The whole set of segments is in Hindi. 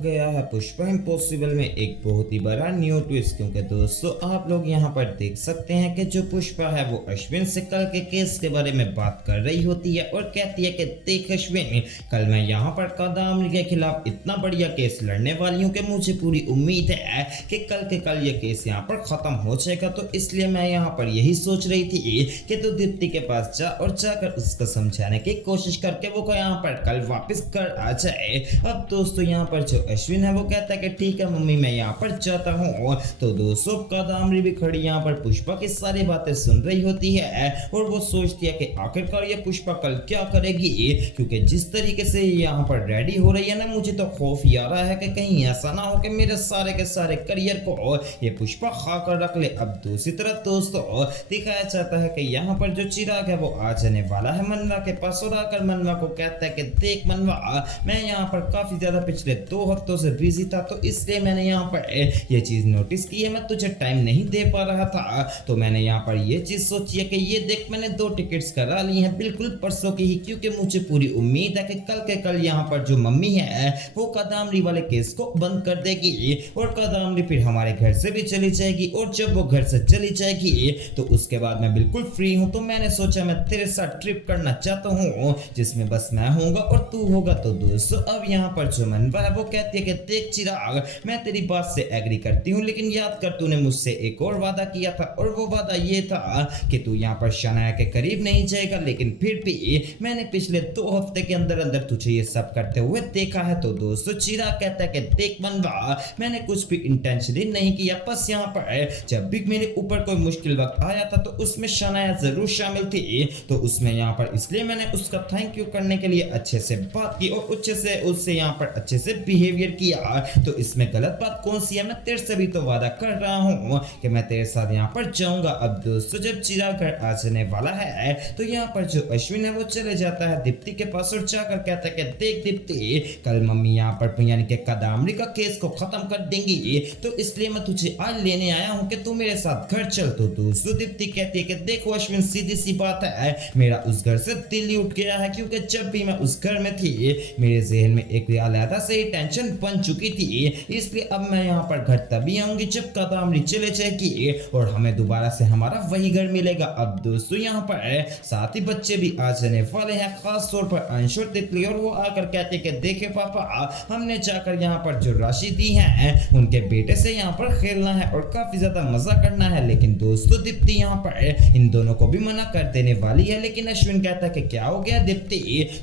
गया है पुष्पा इम्पॉसिबल में एक बहुत ही बड़ा न्यू ट्विस्ट। क्योंकि दोस्तों आप लोग यहाँ पर देख सकते हैं कि जो पुष्पा है वो अश्विन से कल के केस के बारे में बात कर रही होती है और कहती है कि देख अश्विन, कल मैं यहाँ पर कादामनी के खिलाफ इतना बढ़िया केस लड़ने वाली हूँ कि मुझे पूरी उम्मीद है कि कल के कल ये केस यहाँ पर खत्म हो जाएगा। तो इसलिए मैं यहाँ पर यही सोच रही थी कि तू दीप्ति के पास जा और जाकर उसको समझाने की कोशिश करके वो यहाँ पर कल वापस कर आ जाए। अब दोस्तों यहाँ पर जो अश्विन है वो कहता है कि ठीक है मम्मी मैं यहाँ पर जाता हूँ। तो दोस्तों कादामनी भी खड़ी यहाँ पर पुष्पा की सारी बातें सुन रही होती है और वो सोचती है कि आखिरकार ये पुष्पा कल क्या करेगी, क्योंकि जिस तरीके से यहाँ पर रेडी हो रही है ना, मुझे तो खौफ ही आ रहा है कि कहीं ऐसा ना हो कि मेरे सारे के सारे करियर को ये पुष्पा खा कर रख ले। अब दूसरी तरफ दोस्तों दिखाया जाता है कि यहाँ पर जो चिराग है वो आ जाने वाला है मनवा के पास और आकर मनवा को कहता है कि देख मनवा, मैं यहाँ पर काफी ज्यादा पिछले 2 हफ्तों से बिजी था, तो इसलिए मैंने यहाँ पर ये चीज नोटिस की है, मैं तुझे टाइम नहीं दे पा रहा था, तो मैंने यहाँ पर ये चीज सोची है कि ये देख मैंने 2 टिकट्स करा ली हैं बिल्कुल परसों की ही, क्योंकि मुझे पूरी उम्मीद है कि कल के कल यहाँ पर जो मम्मी है वो कादामनी वाले केस को बंद कर देगी और कादामनी फिर हमारे घर से भी चली जाएगी। और जब वो घर से चली जाएगी तो उसके बाद मैं बिल्कुल फ्री हूँ, तो मैंने सोचा मैं तेरे साथ ट्रिप करना चाहता हूँ जिसमें बस मैं होऊंगा और तू होगा। तो दोस्तों अब यहाँ पर जो मनवा है वो कहती है कि देख चिराग, मैं तेरी बात से एग्री करती हूँ, लेकिन याद कर तूने मुझसे एक और वादा किया था और वो वादा ये था कि तू यहाँ पर शनाया के करीब नहीं जाएगा, लेकिन फिर भी मैंने पिछले 2 हफ्ते के अंदर अंदर तुझे ये सब करते हुए देखा है। तो दोस्तों चिराग कहता है कि देख मनवा, मैंने कुछ भी इंटेंशनली नहीं किया, बस यहाँ पर जब भी मेरे ऊपर कोई मुश्किल वक्त आया था तो उसमें शनाया जरूर शामिल थी, तो उसमें यहाँ पर इसलिए मैंने उसका थैंक यू करने के लिए अच्छे से बात की और अच्छे से उससे यहाँ पर अच्छे से बिहेवियर किया। तो इसमें गलत बात कौन सी है? मैं तेरे से भी तो वादा कर रहा हूँ कि मैं तेरे साथ यहाँ पर जाऊंगा। अब दोस्तों जब चिराग घर आ जाने वाला है तो यहाँ पर जो अश्विन है वो चले जाता है दीप्ति के पास और जाकर कहता है कि देख दीप्ति, कल मम्मी यहाँ पर यानी कि कादामनी का केस को खत्म कर देंगी, तो इसलिए मैं तुझे आज लेने आया हूँ कि तू मेरे साथ घर चल। तो दोस्तों दीप्ति कहती है कि देखो अश्विन, सीधी सी बात है, मेरा उस घर से दिल ही उठ गया है, क्योंकि जब भी मैं उस घर में थी मेरे जहन में एक अलग से ही टेंशन बन चुकी थी, इसलिए अब मैं यहाँ पर घर तभी आऊंगी जब कादामनी चले जाएगी और हमें दोबारा से हमारा वही घर मिलेगा। अब दोस्तों यहाँ पर साथ ही बच्चे भी आ जाने वाले हैं, खास तौर पर अंश और तितली, और वो आकर कहते हैं कि देखे पापा, हमने जाकर यहाँ पर जो राशि दी है उनके बेटे से यहाँ पर खेलना है और काफी ज्यादा मजा करना है। लेकिन दोस्तों दीप्ति यहाँ पर इन दोनों को भी मना कर देने वाली है, लेकिन अश्विन कहता है कि क्या हो गया दीप्ति,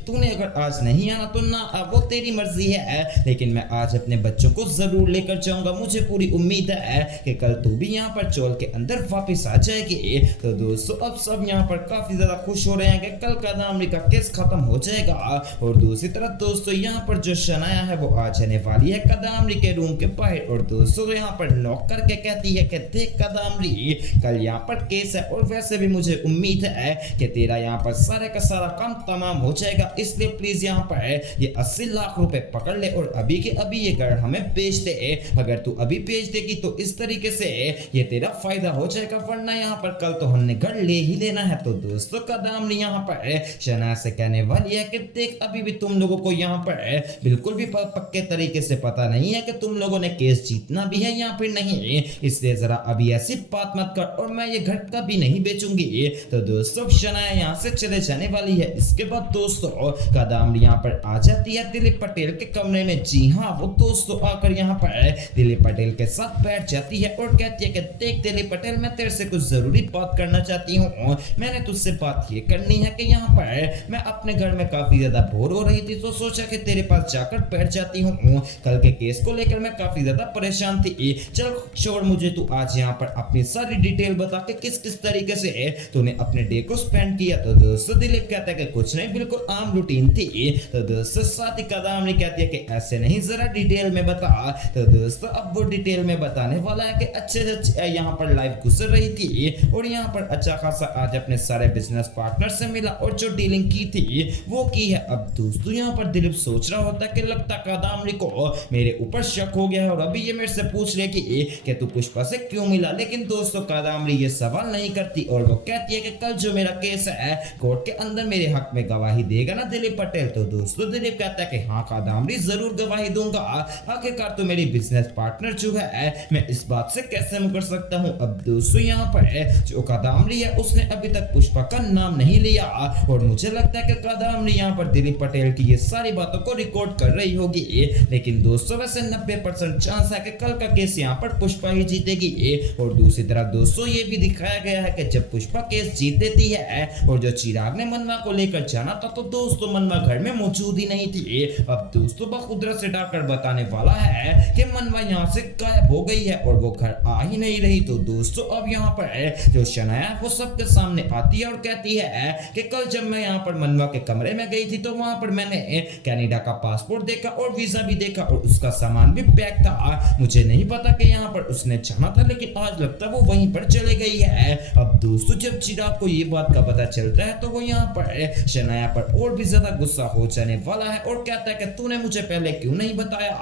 तूने अगर आज नहीं आना तो ना, अब वो तेरी मर्जी है, लेकिन मैं आज अपने बच्चों को जरूर लेकर जाऊंगा, मुझे पूरी उम्मीद है कि कल तू भी यहाँ पर चोल के अंदर वापस आ जाएगी। तो दोस्तों अब सब यहाँ पर काफी ज्यादा खुश हो रहे हैं कि कल कादामनी का केस खत्म हो जाएगा। और दूसरी तरफ दोस्तों यहाँ पर जो शनाया है वो आ जाने वाली है कादामनी के रूम के बाहर और दोस्तों यहाँ पर नॉक करके कहती है कि देख कादामनी, कल यहाँ पर केस है और वैसे भी मुझे उम्मीद है कि तेरा यहाँ पर सारे का सारा काम तमाम हो जाएगा, इसलिए प्लीज यहाँ पर ये 80 लाख रुपए पकड़ ले और अभी के अभी ये घर हमें बेच दे। अगर तू अभी बेच देगी तो इस तरीके से ये तेरा फायदा हो जाएगा, वरना यहाँ पर कल तो हमने घर ले ही लेना है। तो दोस्तों कादामनी यहाँ पर शनाया से कहने वाली है कि देख अभी भी तुम लोगों को यहाँ पर बिल्कुल भी पक्के तरीके से पता नहीं है कि तुम लोगों ने केस जीतना भी है या फिर नहीं, इसलिए जरा अभी ऐसी बात मत कर और मैं ये घर कभी नहीं बेचूंगी। तो दोस्तों शनाया यहाँ से चले जाने वाली है। इसके बाद दोस्तों कादामनी यहाँ पर आ जाती है दिलीप पटेल के कमरे में। जी हाँ, वो दोस्तों आकर यहाँ पर दिलीप पटेल के साथ बैठ जाती है और कहती है कि देख दिलीप पटेल, मैं तेरे से कुछ जरूरी बात करना चाहती हूँ। मैंने तुझसे बात ये करनी है कि यहाँ पर मैं अपने घर में काफी ज्यादा बोर हो रही थी, तो सोचा कि तेरे पास जाकर बैठ जाती हूँ। कल के केस को लेकर मैं काफी ज्यादा परेशान थी। चल छोड़ मुझे, तू आज यहाँ पर अपनी सारी डिटेल बता के किस किस तरीके से तूने अपने डे को स्पेंड किया। तो दोस्तों दिलीप कहता है कि कुछ नहीं, बिल्कुल आम रूटीन थी। तो दोस्तों साथ ही कादामनी कहती है कि ऐसे नहीं, जरा डिटेल में बता। तो दोस्तों अब वो डिटेल में बताने वाला है कि अच्छे से यहाँ पर लाइफ गुजर रही थी और यहाँ पर अच्छा खासा आज अपने सारे बिजनेस पार्टनर से मिला और जो डीलिंग की थी वो की है। अब दोस्तों यहाँ पर दिलीप सोच रहा होता है कि लगता कादामनी को मेरे ऊपर शक हो गया है और अभी ये मेरे से पूछ रहे कि तू पुष्पा से क्यों मिला, लेकिन दोस्तों कादामनी ये सवाल नहीं करती और वो कहती है कि कल जो मेरा केस है कोर्ट के अंदर मेरे हक में गवाही देगा ना दिलीप पटेल। तो दोस्तों दिलीप कहता है कि हाँ कादामनी जरूर गवाही ही दूंगा। आखिरकार तो मेरी बिजनेस पार्टनर जो है मैं इस बात से कैसे मुकर सकता हूँ। अब दोस्तों यहाँ पर जो कादम्बरी है उसने अभी तक पुष्पा का नाम नहीं लिया और मुझे लगता है कि कादम्बरी यहाँ पर दिलीप पटेल की ये सारी बातों को रिकॉर्ड कर रही होगी। लेकिन दोस्तों वैसे 90% चांस है कि कल का केस यहाँ पर पुष्पा ही जीतेगी। और दूसरी तरफ दोस्तों ये भी दिखाया गया है कि जब पुष्पा केस जीत देती है और जो चिराग ने मनवा को लेकर जाना था तो दोस्तों मनवा घर में मौजूद ही नहीं थी। अब दोस्तों बखुदरत से डाकर बताने वाला है कि मनवा यहाँ से गायब हो गई है और वो घर आ ही नहीं रही। तो दोस्तों अब यहाँ पर जो शनाया वो सबके सामने आती है और कहती है कि कल जब मैं यहाँ पर मनवा के कमरे में गई थी तो वहां पर मैंने कनाडा का पासपोर्ट देखा और वीजा भी देखा और उसका सामान भी पैक था। मुझे नहीं पता कि यहाँ पर उसने जाना था, लेकिन आज लगता है वो वहीं पर चले गई है। अब दोस्तों जब चिराग को ये बात का पता चलता है तो वो यहाँ पर शनाया पर और भी ज्यादा गुस्सा हो जाने वाला है और कहता है कि तूने मुझे पहले क्यों नहीं बताया,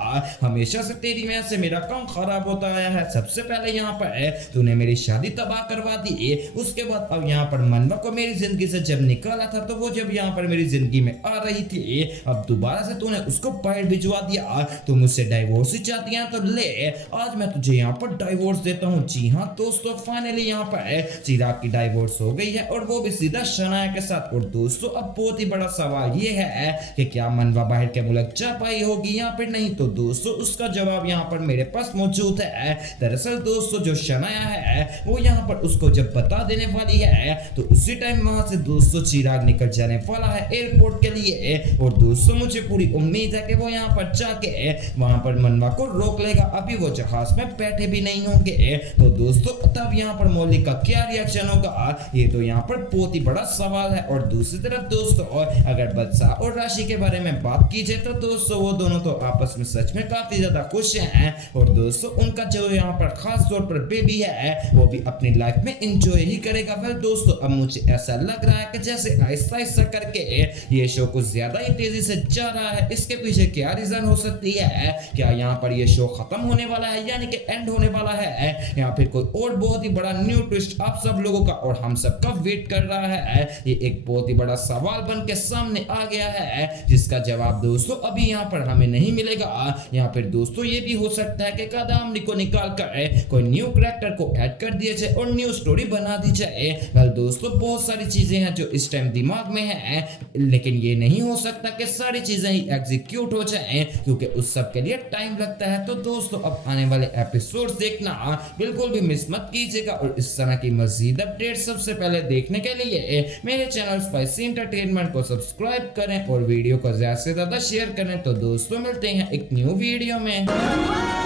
हमेशा से तेरी वजह से मेरा काम खराब होता आया है। सबसे पहले यहाँ पर तूने मेरी शादी तबाह करवा दी, उसके बाद अब यहाँ पर मनवा को मेरी जिंदगी से जब निकाला था तो वो जब यहाँ पर मेरी जिंदगी में आ रही थी, अब दोबारा से तूने उसको बाहर भिजवा दिया। तू मुझसे डाइवोर्स ही चाहती है तो ले, आज मैं तुझे यहाँ पर डाइवोर्स देता हूँ। जी हाँ दोस्तों फाइनली यहाँ पर चिराग की डाइवोर्स हो गई है और वो भी सीधा शनाया के साथ। और दोस्तों अब बहुत ही बड़ा सवाल ये है कि क्या मनवा बाहर के मुल्क जा पाई होगी या फिर नहीं। तो दोस्तों उसका जवाब यहाँ पर मेरे पास मौजूद है। दरअसल दोस्तों जो शनाया है वो यहाँ पर उसको जब बता देने वाली है तो उसी टाइम वहां से दोस्तों चिराग निकल जाने वाला है एयरपोर्ट के लिए। और दोस्तों मुझे पूरी उम्मीद है कि वो यहाँ पर जाके वहां पर मनवा को रोक लेगा, अभी वो जहाज में बैठे भी नहीं होंगे। तो दोस्तों तब यहाँ पर मौलिक का क्या रिएक्शन होगा, ये तो यहाँ पर बहुत ही बड़ा सवाल है। और दूसरी तरफ दोस्तों अगर बदशाह और राशि के बारे में बात की जाए तो दोस्तों वो दोनों तो आपस में सच में काफी ज्यादा खुश हैं। और दोस्तों उनका जो यहाँ पर खास तौर पर बेबी है वो भी अपनी लाइफ में एंजॉय ही करेगा। वेल दोस्तों अब मुझे ऐसा लग रहा है कि जैसे आहिस्ता आहिस्ता करके ये शो कुछ ज्यादा ही तेजी से जा रहा है। इसके पीछे क्या रीजन हो सकती है, क्या यहाँ पर ये शो खत्म होने वाला है यानी कि एंड होने वाला है, या फिर कोई और बहुत ही बड़ा न्यू ट्विस्ट आप सब लोगों का और हम सब का वेट कर रहा है। ये एक बहुत ही बड़ा सवाल बन के सामने आ गया है जिसका जवाब दोस्तों अभी यहाँ पर हमें नहीं मिलेगा। या फिर दोस्तों ये भी हो सकता है कि कादम्बरी को निकाल कर कोई न्यू कैरेक्टर को ऐड कर दिया जाए और न्यू स्टोरी बना दी जाए। वेल दोस्तों बहुत सारी चीजें हैं जो इस टाइम दिमाग में है, लेकिन ये नहीं हो सकता कि सारी चीजें ही एग्जीक्यूट हो जाएं क्योंकि उस सब के लिए टाइम लगता है। तो दोस्तों अब आने वाले एपिसोड्स देखना बिल्कुल भी मिस मत कीजिएगा और इस तरह की मजीद अपडेट सबसे पहले देखने के लिए मेरे चैनल स्पाइसी एंटरटेनमेंट को सब्सक्राइब करें और वीडियो को ज्यादा से ज्यादा शेयर करें। तो दोस्तों मिलते हैं एक न्यू वीडियो में।